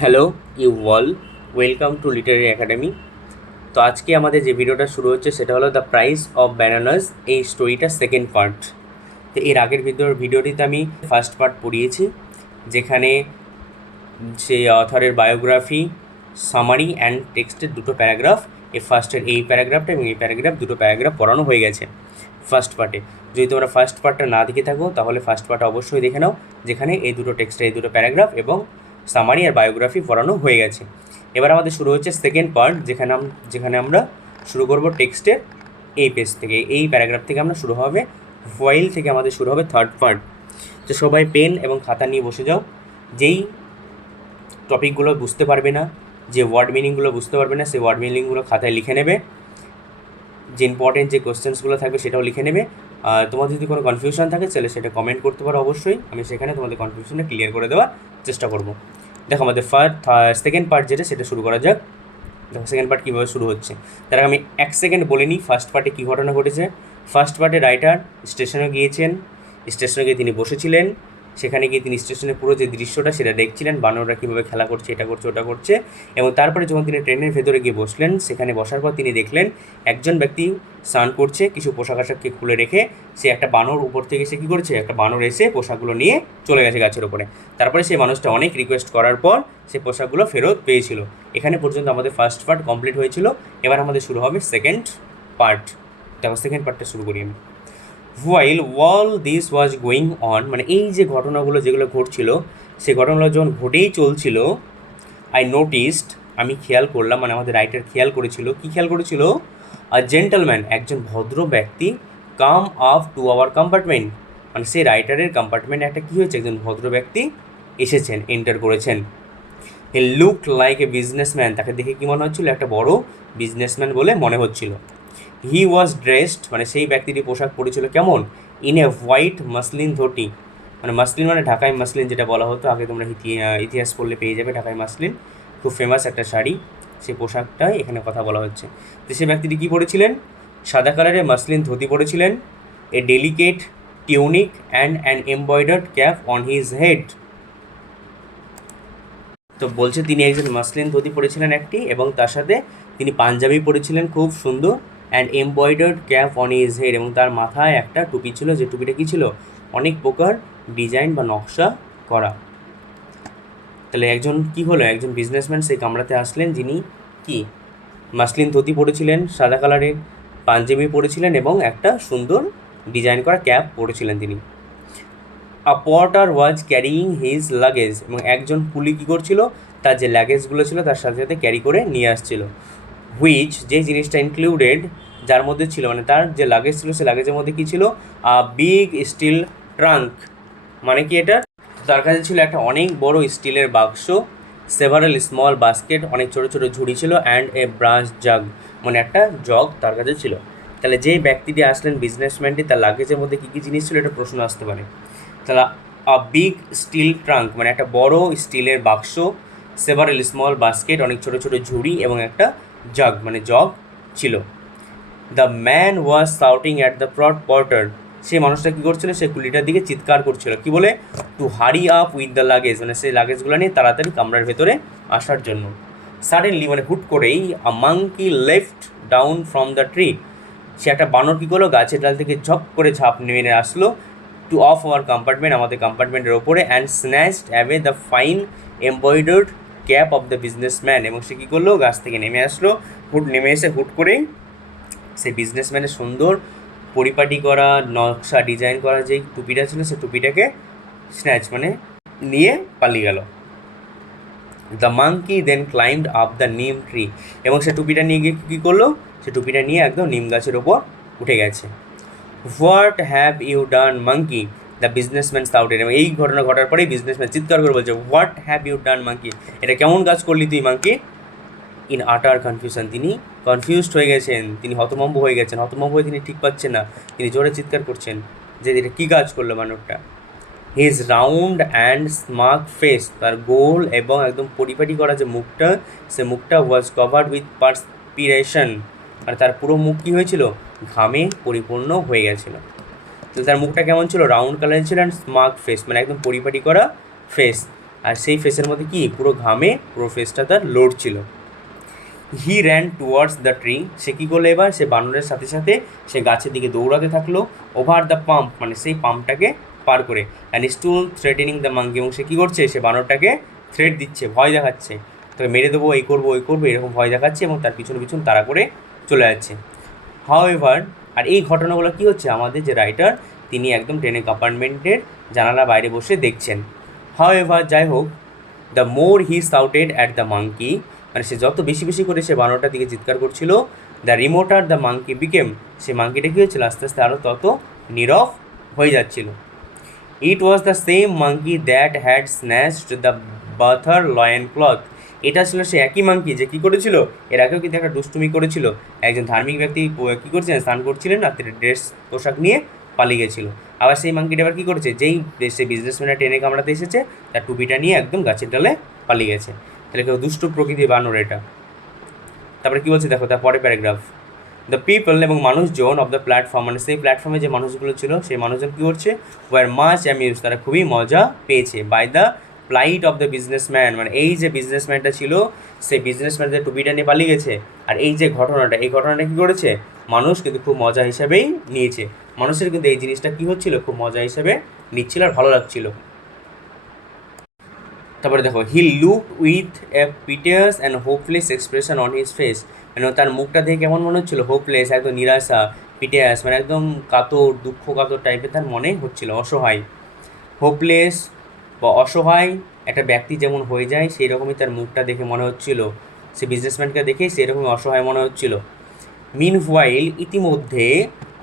Hello you all, welcome to literary academy. তো আজকে আমাদের যে ভিডিওটা শুরু হচ্ছে সেটা হলো দ্য প্রাইস অফ ব্যানানাস, এই স্টোরিটা সেকেন্ড পার্ট। তো এর আগের ভিডিওটিতে আমি ফার্স্ট পার্ট পড়িয়েছি, যেখানে সে অথরের বায়োগ্রাফি, সামারি অ্যান্ড টেক্সটের দুটো প্যারাগ্রাফ, ফার্স্টের এই প্যারাগ্রাফটা এবং এই প্যারাগ্রাফ, দুটো প্যারাগ্রাফ পড়ানো হয়ে গেছে ফার্স্ট পার্টে। যদি তোমরা ফার্স্ট পার্টটা না দেখে থাকো তাহলে ফার্স্ট পার্টটা অবশ্যই দেখে নাও, যেখানে এই দুটো টেক্সটের এই দুটো প্যারাগ্রাফ এবং সামারি আর বায়োগ্রাফি পড়ানো হয়ে গেছে। এবার আমাদের শুরু হচ্ছে সেকেন্ড পার্ট, যেখানে আমরা শুরু করব টেক্সটের এই পেজ থেকে, এই প্যারাগ্রাফ থেকে আমরা শুরু হবে, ভয়েল থেকে আমাদের শুরু হবে থার্ড পার্ট। তো সবাই পেন এবং খাতা নিয়ে বসে যাও। যেই টপিকগুলো বুঝতে পারবে না, যে ওয়ার্ড মিনিংগুলো বুঝতে পারবে না, সেই ওয়ার্ড মিনিংগুলো খাতায় লিখে নেবে। যে ইম্পর্টেন্ট যে কোয়েশ্চেন্সগুলো থাকবে সেটাও লিখে নেবে। তোমাদের যদি কোনো কনফিউশন থাকে তাহলে সেটা কমেন্ট করতে পারো অবশ্যই, আমি সেখানে তোমাদের কনফিউশনটা ক্লিয়ার করে দেওয়ার চেষ্টা করব। দেখো আমাদের সেকেন্ড পার্ট যেটা, সেটা শুরু করা যাক। দেখো সেকেন্ড পার্ট কীভাবে শুরু হচ্ছে, তার আগে আমি এক সেকেন্ড বলে নিই ফার্স্ট পার্টে কী ঘটনা ঘটেছে। ফার্স্ট পার্টে রাইটার স্টেশনে গিয়েছেন, স্টেশনে গিয়ে তিনি বসেছিলেন। সেখানে গিয়ে তিনি স্টেশনের পুরো যে দৃশ্যটা সেটা দেখছিলেন, বানররা কীভাবে খেলা করছে, এটা করছে ওটা করছে। এবং তারপরে যখন তিনি ট্রেনের ভেতরে গিয়ে বসলেন, সেখানে বসার পর তিনি দেখলেন একজন ব্যক্তি স্নান করছে, কিছু পোশাক আশাককে খুলে রেখে। সে একটা বানর উপর থেকে সে কী করছে, একটা বানর এসে পোশাকগুলো নিয়ে চলে গেছে গাছের ওপরে। তারপরে সেই মানুষটা অনেক রিকোয়েস্ট করার পর সে পোশাকগুলো ফেরত পেয়েছিল। এখানে পর্যন্ত আমাদের ফার্স্ট পার্ট কমপ্লিট হয়েছিল। এবার আমাদের শুরু হবে সেকেন্ড পার্ট। দেখো সেকেন্ড পার্টটা শুরু করি আমি। While all this was going on, মানে এই যে ঘটনাগুলো যেগুলো ঘটছিল, সেই ঘটনাগুলো যখন ঘটেই চলছিল, আই নোটিসড, আমি খেয়াল করলাম, মানে আমাদের রাইটার খেয়াল করেছিল। কি খেয়াল করেছিল? আ জেন্টলম্যান, একজন ভদ্র ব্যক্তি, come up to our compartment, মানে সেই রাইটারের কম্পার্টমেন্টে একটা কী হয়েছে, একজন ভদ্র ব্যক্তি এসেছেন, এন্টার করেছেন। He look like a businessman, তাকে দেখে কী মনে হচ্ছিল, একটা বড় বিজনেসম্যান বলে মনে হচ্ছিল। হি ওয়াজ ড্রেসড, মানে সেই ব্যক্তিটি পোশাক পরেছিল কেমন, in a white muslin dhoti, মানে মাসলিন মানে ঢাকাই মাসলিন যেটা বলা হতো আগে, তোমরা ইতিহাস পড়লে পেয়ে যাবে। ঢাকাই মাসলিন খুব ফেমাস একটা শাড়ি, সেই পোশাকটাই এখানে কথা বলা হচ্ছে। তো সেই ব্যক্তিটি কী পরেছিলেন, সাদা কালারের মাসলিন ধুতি পরেছিলেন, a delicate tunic and an embroidered cap on his head. তো বলছে তিনি একজন মাসলিন ধুতি পরেছিলেন একটি, এবং তার সাথে তিনি পাঞ্জাবি পরেছিলেন খুব সুন্দর, and embroidered cap on his head, এবং তার মাথায় একটা টুপি ছিল, যে টুপিটা কী ছিল, অনেক প্রকার ডিজাইন বা নকশা করা। তাহলে একজন কী হলো, একজন বিজনেসম্যান সেই কামরাতে আসলেন, যিনি কি মাসলিন ধুতি পরেছিলেন, সাদা কালারের পাঞ্জাবি পরেছিলেন এবং একটা সুন্দর ডিজাইন করা ক্যাপ পরেছিলেন তিনি। A porter was carrying his luggage, এবং একজন কুলি কী করছিল, তার যে লাগেজগুলো ছিল তার সাথে সাথে ক্যারি করে নিয়ে আসছিল। হুইচ, যে জিনিসটা ইনক্লুডেড, যার মধ্যে ছিল, মানে তার যে লাগেজ ছিল সে লাগেজের মধ্যে কী ছিল, আ বিগ স্টিল ট্রাঙ্ক, মানে কি এটা, তার কাছে ছিল একটা অনেক বড় স্টিলের বাক্স, সেভারাল স্মল বাস্কেট, অনেক ছোটো ছোটো ঝুড়ি ছিল, অ্যান্ড এ ব্রাঞ্চ জাগ, মানে একটা জগ তার কাছে ছিল। তাহলে যেই ব্যক্তিটি আসলেন বিজনেসম্যানটি, তার লাগেজের মধ্যে কী কী জিনিস ছিল, এটা প্রশ্ন আসতে পারে। তাহলে আ বিগ স্টিল ট্রাঙ্ক, মানে একটা বড় স্টিলের বাক্স, সেভারাল স্মল বাস্কেট, অনেক ছোটো ছোটো ঝুড়ি, এবং একটা জাগ মানে জগ ছিল। The man was shouting at the porter, সেই মানুষটা কী করছিল, সে কুলিটার দিকে চিৎকার করছিল, কী বলে, two hurry up with the luggage, মানে সেই লাগেজগুলো নিয়ে তাড়াতাড়ি কামরার ভেতরে আসার জন্য। সাডেনলি, মানে হুট করেই, a monkey left down from the tree, সে একটা বানর কী করলো, গাছের ডাল থেকে ঝপ করে ঝাঁপ নেমে আসলো, টু অফ আওয়ার কম্পার্টমেন্ট, আমাদের কম্পার্টমেন্টের ওপরে, and snatched away the fine embroidered cap of the businessman, এবং সে কী করলো, গাছ থেকে নেমে আসলো, নেমে এসে হুট করেই সেই বিজনেসম্যানের সুন্দর পরিপাটি করা নকশা ডিজাইন করা যেই টুপিটা ছিল, সেই টুপিটাকে স্ন্যাচ মানে নিয়ে পালিয়ে গেল। The monkey then climbed up the neem tree, এবং সে টুপিটা নিয়ে গিয়ে কী করলো, সে টুপিটা নিয়ে একদম নিম গাছের ওপর উঠে গেছে। What have you done monkey, the businessman shouted, এবং এই ঘটনা ঘটার পরেই বিজনেসম্যান চিৎকার করে বলছে, what have you done monkey, এটা কেমন কাজ করলি তুই মাঙ্কি। ইন আটার কনফিউশন, তিনি কনফিউজড হয়ে গেছেন, তিনি হতভম্ব হয়ে গেছেন, হতভম্ব হয়ে তিনি ঠিক পাচ্ছেন না, তিনি জোরে চিৎকার করছেন যে এটা কী কাজ করলো বানরটা। His round and smart face, তার গোল এবং একদম পরিপাটি করা যে মুখটা, সে মুখটা ওয়াজ কভার্ড উইথ পারস্পিরেশন, মানে তার পুরো মুখ কী হয়েছিল, ঘামে পরিপূর্ণ হয়ে গেছিলো। তো তার মুখটা কেমন ছিল, রাউন্ড কালারের ছিল, অ্যান্ড স্মার্ট ফেস, মানে একদম পরিপাটি করা ফেস। আর সেই ফেসের মধ্যে কি পুরো ঘামে পুরো ফেসটা তার লড়ছিল। He ran towards the tree, সে কী করলো এবার, সে বানরের সাথে সাথে সে গাছের দিকে দৌড়াতে থাকলো। ওভার দ্য পাম্প, মানে সেই পাম্পটাকে পার করে। অ্যান্ড স্টুল থ্রেটেনিং দ্য মাঙ্কি, এবং সে কী করছে, সে বানরটাকে থ্রেট দিচ্ছে, ভয় দেখাচ্ছে, তোকে মেরে দেবো, এই করবো ওই করবো, এরকম ভয় দেখাচ্ছে এবং তার পিছনে পিছন তাড়া করে চলে যাচ্ছে। হাউ এভার, আর এই ঘটনাগুলো কী হচ্ছে, আমাদের যে রাইটার তিনি একদম ট্রেনের কম্পার্টমেন্টের জানালা বাইরে বসে দেখছেন। হাউ এভার, যাই হোক, the more he shouted at the monkey, মানে সে যত বেশি বেশি করে সে বানরটার দিকে চিৎকার করছিল, the remoter the monkey became, সে মাঙ্কিটা কী হচ্ছিল, আস্তে আস্তে আরও তত নীরব হয়ে যাচ্ছিল। It was the same monkey that had snatched the bather loin cloth, এটা ছিল সে একই মাঙ্কি যে কী করেছিল, এর আগেও কিন্তু একটা দুষ্টুমি করেছিল। একজন ধার্মিক ব্যক্তি কী করছিলেন, স্নান করছিলেন আর ড্রেস পোশাক নিয়ে পালিয়ে গেছিলো। আবার সেই মাঙ্কিটা আবার কী করেছে, যেই সে বিজনেসম্যানের ট্রেনে কামড়াতে এসেছে তার টুপিটা নিয়ে একদম গাছের ডালে পালিয়ে গেছে। তাহলে কেউ দুষ্টু প্রকৃতির বানর এটা। তারপরে কী বলছে দেখো, তার পরে প্যারাগ্রাফ, দ্য পিপল, এবং মানুষজন অফ দ্য প্ল্যাটফর্ম, মানে সেই প্ল্যাটফর্মে যে মানুষগুলো ছিল সেই মানুষজন কী করছে, ওয়ার মাচ অ্যামিউজ, তারা খুবই মজা পেয়েছে, by the plight of the businessman, মানে এই যে বিজনেসম্যানটা ছিল সেই বিজনেসম্যানদের টুপিটা নিয়ে পালিয়ে গেছে। আর এই যে ঘটনাটা, এই ঘটনাটা কী করেছে, মানুষ কিন্তু খুব মজা হিসাবেই নিয়েছে। মানুষের কিন্তু এই জিনিসটা কী হচ্ছিল, খুব মজা হিসাবে নিচ্ছিল আর ভালো লাগছিল। তারপরে দেখো, he look with a piteous and hopeless expression on his face, মানে তার মুখটা দেখে কেমন মনে হচ্ছিলো, হোপলেস, একদম নিরাশা, পিটিয়াস মানে একদম কাতর, দুঃখ কাতর টাইপের তার মনে হচ্ছিল, অসহায়। হোপলেস বা অসহায় একটা ব্যক্তি যেমন হয়ে যায় সেই রকমই তার মুখটা দেখে মনে হচ্ছিল, সে বিজনেসম্যানকে দেখে সেই রকমই অসহায় মনে হচ্ছিল। মিন হোয়াইল, ইতিমধ্যে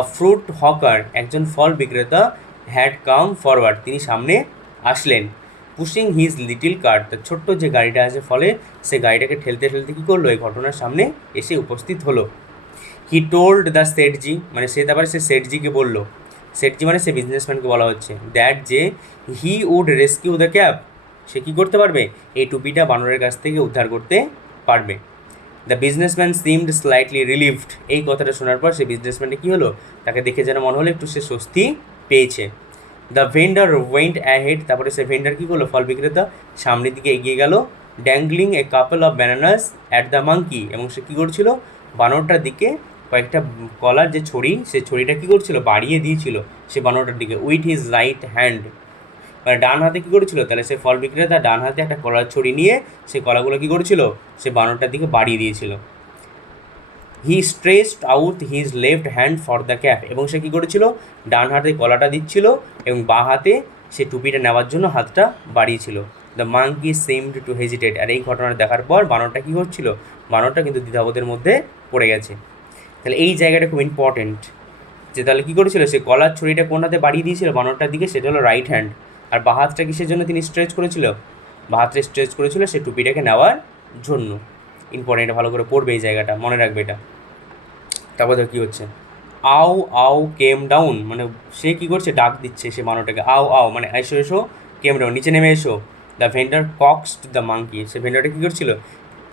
আ ফ্রুট হকার, একজন ফল বিক্রেতা, হ্যাড কাম ফরওয়ার্ড, তিনি সামনে আসলেন। পুশিং হিজ লিটিল কার্ট, তার ছোট্ট যে গাড়িটা আছে ফলে, সে গাড়িটাকে ঠেলতে ঠেলতে কী করলো, এই ঘটনার সামনে এসে উপস্থিত হলো। হি টোল্ড দ্য সেটজি, মানে সে তারপরে সে সেটজিকে বললো, সেটজি মানে সে বিজনেসম্যানকে বলা হচ্ছে, দ্যাট যে he would rescue the cap, সে কী করতে পারবে, এই টুপিটা বানরের কাছ থেকে উদ্ধার করতে পারবে। The businessman seemed slightly relieved, এই কথাটা শোনার পর সে বিজনেসম্যানটা কী হলো, তাকে দেখে যেন মনে হলো একটু সে স্বস্তি পেয়েছে। দ্য ভেন্ডার ওয়েন্ট অ্যাহেড, তারপরে সে ভেন্ডার কী করলো, ফল বিক্রেতা সামনের দিকে এগিয়ে গেল, dangling A couple of bananas at the monkey, এবং সে কী করছিল, বানরটার দিকে কয়েকটা কলার যে ছড়ি, সে ছড়িটা কী করছিল, বাড়িয়ে দিয়েছিল সে বানরটার দিকে, উইথ হিজ রাইট হ্যান্ড, মানে ডান হাতে কী করেছিল, তাহলে সে ফল বিক্রেতা ডান হাতে একটা কলার ছড়ি নিয়ে সে কলাগুলো কী করেছিল, সে বানরটার দিকে বাড়িয়ে দিয়েছিল। He stretched out his left hand for the cap, এবং সে কী করেছিল, ডান হাতে কলাটা দিচ্ছিল এবং বাঁ হাতে সে টুপিটা নেওয়ার জন্য হাতটা বাড়িয়েছিল। দ্য মাঙ্কি সেমড টু হেজিটেট, আর এই ঘটনাটা দেখার পর বানরটা কী হচ্ছিল, বানরটা কিন্তু দ্বিধাবোধের মধ্যে পড়ে গেছে। তাহলে এই জায়গাটা খুব ইম্পর্টেন্ট, যে তাহলে কী করেছিল, সে কলার ছড়িটা কোন হাতে বাড়িয়ে দিয়েছিল বানরটার দিকে, সেটা হলো রাইট হ্যান্ড, আর বাঁ হাতটা কিসের জন্য তিনি স্ট্রেচ করেছিল, বাঁ হাতটা স্ট্রেচ করেছিল সে টুপিটাকে নেওয়ার জন্য। ইম্পর্টেন্ট, ভালো করে পড়বে এই জায়গাটা, মনে রাখবে এটা। তারপর দেখো কী হচ্ছে, আও আও কেম ডাউন, মানে সে কী করছে, ডাক দিচ্ছে সে বানরটাকে, আও আও মানে এসো এসো, কেম ডাউন নিচে নেমে এসো। দ্য ভেন্ডার কক্সড দ্য মাঙ্কি, সে ভেন্ডারটা কী করছিল,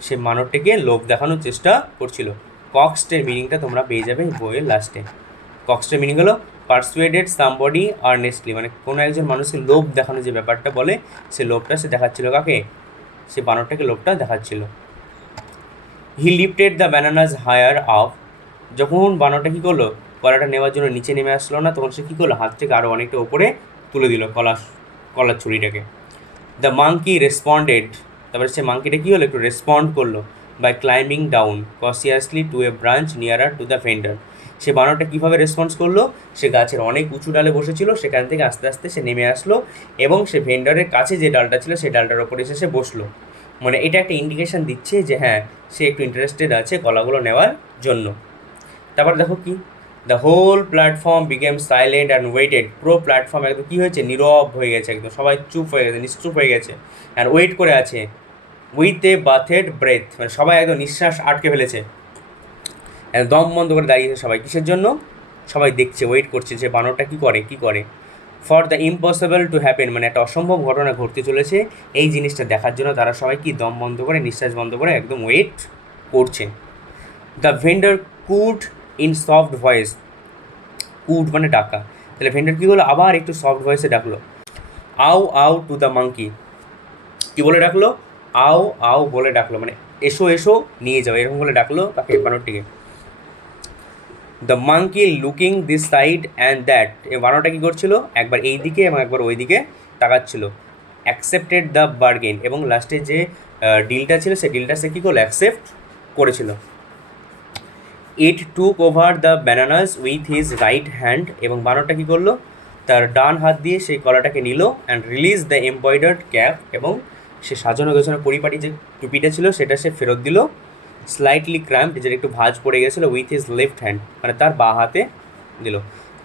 সে বানরটাকে লোভ দেখানোর চেষ্টা করছিল। কক্সটের মিনিংটা তোমরা পেয়ে যাবে বইয়ের লাস্টে। কক্সটের মিনিং হলো পারসুয়েডেড সামবডি আর্নেস্টলি, মানে কোনো একজন মানুষকে লোভ দেখানো যে ব্যাপারটা বলে, সে লোভটা সে দেখাচ্ছিল কাকে, সে বানরটাকে লোভটা দেখাচ্ছিল। He lifted the bananas higher up, যখন বানরটা কী করলো, কলাটা নেওয়ার জন্য নিচে নেমে আসলো না, তখন সে কী করলো, হাত থেকে আরও অনেকটা ওপরে তুলে দিল কলার ছুরিটাকে। দ্য মাঙ্কি রেসপন্ডেড, তারপরে সে মাঙ্কিটা কী হলো, একটু রেসপন্ড করলো, by climbing down cautiously to a branch nearer to the vendor, সে বানরটা কীভাবে রেসপন্স করলো, সে গাছের অনেক উঁচু ডালে বসেছিল, সেখান থেকে আস্তে আস্তে সে নেমে আসলো এবং সে ভেন্ডারের কাছে যে ডালটা ছিল সেই ডালটার ওপরে এসে সে বসলো, মানে এটা একটা ইন্ডিকেশান দিচ্ছে যে হ্যাঁ সে একটু ইন্টারেস্টেড আছে কলাগুলো নেওয়ার জন্য। তারপর দেখো কি, the whole platform became silent and waited, পুরো প্ল্যাটফর্ম একদম কী হয়েছে, নীরব হয়ে গেছে, একদম সবাই চুপ হয়ে গেছে, নিশ্চুপ হয়ে গেছে, অ্যান্ড ওয়েট করে আছে, উইথ এ বাথেড ব্রেথ, মানে সবাই একদম নিঃশ্বাস আটকে ফেলেছে, দম বন্ধ করে দাঁড়িয়েছে সবাই, কিসের জন্য, সবাই দেখছে, ওয়েট করছে যে বানরটা কী করে। For the impossible to happen, মানে একটা অসম্ভব ঘটনা ঘটতে চলেছে, এই জিনিসটা দেখার জন্য তারা সবাই কি দম বন্ধ করে, নিঃশ্বাস বন্ধ করে একদম ওয়েট করছে। The vendor could in soft voice, could মানে ডাকা, তাহলে ভেন্ডার কী হলো, আবার একটু সফট ভয়েসে ডাকলো, আউ আউ টু দ্য মাঙ্কি, কী বলে ডাকলো? আও আও বলে ডাকলো, মানে এসো এসো নিয়ে যাও, এরকম বলে ডাকলো কাকে? বানরটিকে। The monkey looking this side and that, এই বানরটা কী করছিল? একবার এই দিকে এবং একবার ওই দিকে তাকাচ্ছিল। অ্যাকসেপ্টেড দ্য বার্গেন, এবং লাস্টে যে ডিলটা ছিল সেই ডিলটা সে কী করলো? অ্যাকসেপ্ট করেছিল। It took over the bananas with his right hand, এবং বানরটা কী করলো? তার ডান হাত দিয়ে সেই কলাটাকে নিল। And release the embroidered cap, এবং সে সাজানো গোছানো পরিপাটি যে টুপিটা ছিল সেটা সে ফেরত দিল। স্লাইটলি ক্র্যাম্পড, যেটা একটু ভাঁজ পড়ে গেছিলো, উইথ হিজ লেফট হ্যান্ড, মানে তার বাঁ হাতে দিল।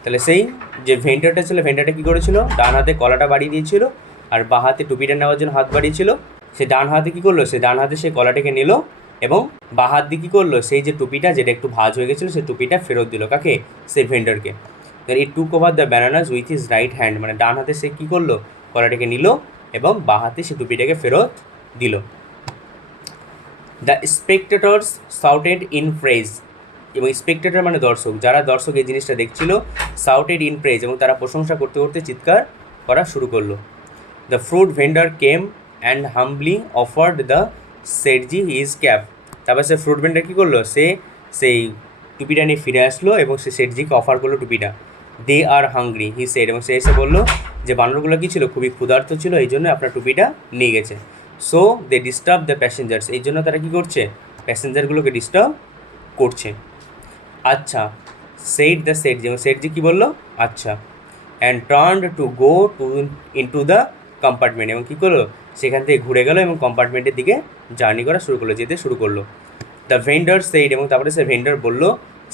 তাহলে সেই যে ভেন্ডারটা ছিল, ভেন্ডারটা কী করেছিল? ডান হাতে কলাটা বাড়িয়ে দিয়েছিল আর বাঁ হাতে টুপিটা নেওয়ার জন্য হাত বাড়িয়েছিল। সে ডান হাতে কী করলো? সে ডান হাতে সেই কলাটাকে নিল এবং বাঁ হাত দিয়ে কী করলো? সেই যে টুপিটা যেটা একটু ভাঁজ হয়ে গেছিলো সেই টুপিটা ফেরত দিল। কাকে? সেই ভেন্ডারকে। এই টুক over the bananas with his right hand, মানে ডান হাতে সে কী করলো? কলাটাকে নিল এবং বাঁ হাতে সেই টুপিটাকে ফেরত দিল। The spectators shouted in praise, এবং স্পেকটেটর মানে দর্শক, যারা দর্শক এই জিনিসটা দেখছিল, সাউটেড ইন প্রেজ, এবং তারা প্রশংসা করতে করতে চিৎকার করা শুরু করলো। The fruit vendor came and Hanbali offered the Seth ji his cap, তারপর সে ফ্রুট ভেন্ডার কী করলো? সে সেই টুপিটা নিয়ে ফিরে আসলো এবং সে সেটজিকে অফার করলো টুপিটা। দে আর হাংরি হি সেড, এবং সে এসে বললো যে বানরগুলো কী ছিল? খুবই ক্ষুধার্ত ছিল, এই জন্য আপনার টুপিটা নিয়ে গেছে। So they disturb the passengers, এই জন্য তারা কী করছে? প্যাসেঞ্জারগুলোকে ডিস্টার্ব করছে। আচ্ছা, সেইড দ্য সেটজি, এবং সেটজি কী বললো? আচ্ছা। And turned to go to into the compartment, এবং কী করলো? সেখান থেকে ঘুরে গেলো এবং কম্পার্টমেন্টের দিকে জার্নি করা শুরু করলো, যেতে শুরু করলো। দ্য ভেন্ডার সেইড, এবং তারপরে সে ভেন্ডার বললো,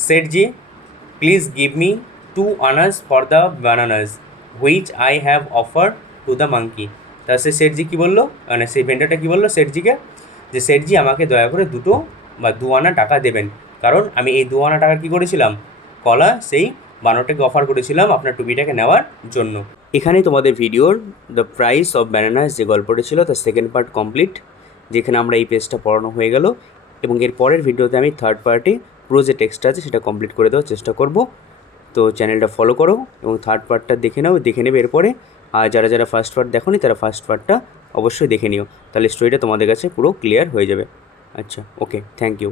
Seth ji please give me 2 Anas for the bananas which I have offer to the monkey. তা সে সেটজি কী বললো? মানে সেই ভেন্ডারটা কী বললো সেটজিকে? যে সেটজি আমাকে দয়া করে 2 আনা টাকা দেবেন, কারণ আমি এই 2 আনা টাকা কী করেছিলাম? কলা সেই বানরটাকে অফার করেছিলাম আপনার টুপিটাকে নেওয়ার জন্য। এখানে তোমাদের ভিডিওর দ্য প্রাইস অফ ব্যানানাস যে গল্পটা ছিল তার সেকেন্ড পার্ট কমপ্লিট, যেখানে আমরা এই পেজটা পড়ানো হয়ে গেল, এবং এর পরের ভিডিওতে আমি থার্ড পার্টে পুরো যে টেক্সটটা আছে সেটা কমপ্লিট করে দেওয়ার চেষ্টা করব। তো চ্যানেলটা ফলো করো এবং থার্ড পার্টটা দেখে নেবে এরপরে। আর যারা যারা ফার্স্ট পার্ট দেখোনি তারা ফার্স্ট পার্টটা অবশ্যই দেখে নিও, তাহলে স্টোরিটা তোমাদের কাছে পুরো ক্লিয়ার হয়ে যাবে। আচ্ছা, ওকে, থ্যাংক ইউ।